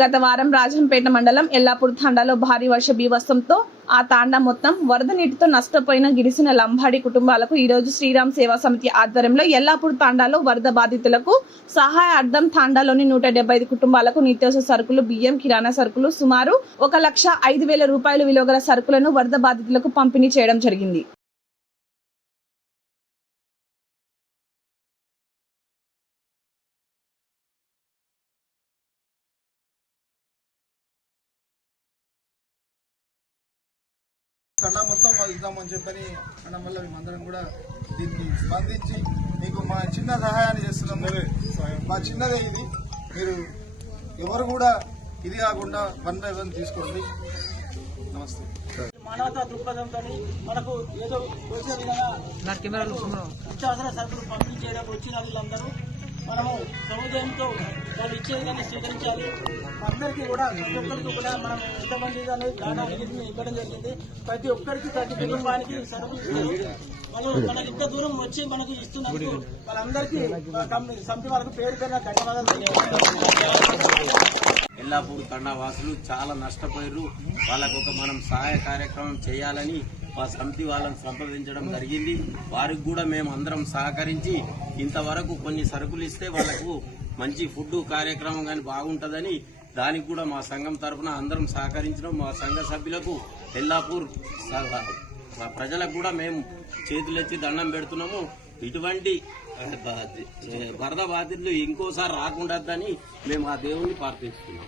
గత వారం రాజంపేట మండలం ఎల్లాపూర్ తాండాలో భారీ వర్ష బీభత్సంతో ఆ తాండా మొత్తం వరద నీటితో నష్టపోయిన గిరిసిన లంబాడి కుటుంబాలకు ఈ రోజు శ్రీరామ్ సేవా సమితి ఆధ్వర్యంలో ఎల్లాపూర్ తాండాలో వరద బాధితులకు సహాయార్థం తాండాలోని 175 కుటుంబాలకు నిత్యావసర సరుకులు, బియ్యం, కిరాణా సరుకులు సుమారు 1,05,000 రూపాయలు విలువ గల సరుకులను వరద బాధితులకు పంపిణీ చేయడం జరిగింది. తండా మొత్తం ఇద్దామని చెప్పని అనడం వల్ల మేమందరం కూడా దీన్ని స్పందించి మీకు మా చిన్న సహాయాన్ని చేస్తున్నాం. మా చిన్నదే ఇది, మీరు ఎవరు కూడా ఇది కాకుండా 1 by 1 తీసుకోండి. నమస్తే. మానవతా దృక్పథంతో మనకు ఏదో వచ్చిన విధంగా నిత్యావసర సరుకులు పంపిణీ చేయడానికి వచ్చిన వీళ్ళందరూ మనము సముదాయంతో వాళ్ళు ఇచ్చేదాన్ని స్వీకరించాలి. అందరికీ కూడా ప్రతి ఒక్కరికి కూడా మనం ఎంతమంది అనేది దానా ఇవ్వడం జరిగింది. ప్రతి ఒక్కరికి ప్రతి కుటుంబానికి సరుకులు ఇస్తారు. వాళ్ళు మనకి ఇంత దూరం వచ్చి మనకు ఇస్తున్నందుకు వాళ్ళందరికీ సమితి వాళ్ళకు పేరు పేరున ధన్యవాదాలు. ఎల్లాపూర్ తండా వాసులు చాలా నష్టపోయారు. వాళ్ళకు మనం సహాయ కార్యక్రమం చేయాలని మా సమితి వాళ్ళని సంప్రదించడం జరిగింది. వారికి కూడా మేము అందరం సహకరించి ఇంతవరకు కొన్ని సరుకులు ఇస్తే వాళ్ళకు మంచి ఫుడ్ కార్యక్రమం కానీ బాగుంటుందని దానికి కూడా మా సంఘం తరఫున అందరం సహకరించడం. మా సంఘ సభ్యులకు ఎల్లాపూర్ ప్రజలకు కూడా మేము చేతులెత్తి దండం పెడుతున్నాము. ఇటువంటి వరద బాధితులు ఇంకోసారి రాకుండాదని మేము ఆ దేవుణ్ణి ప్రార్థిస్తున్నాం.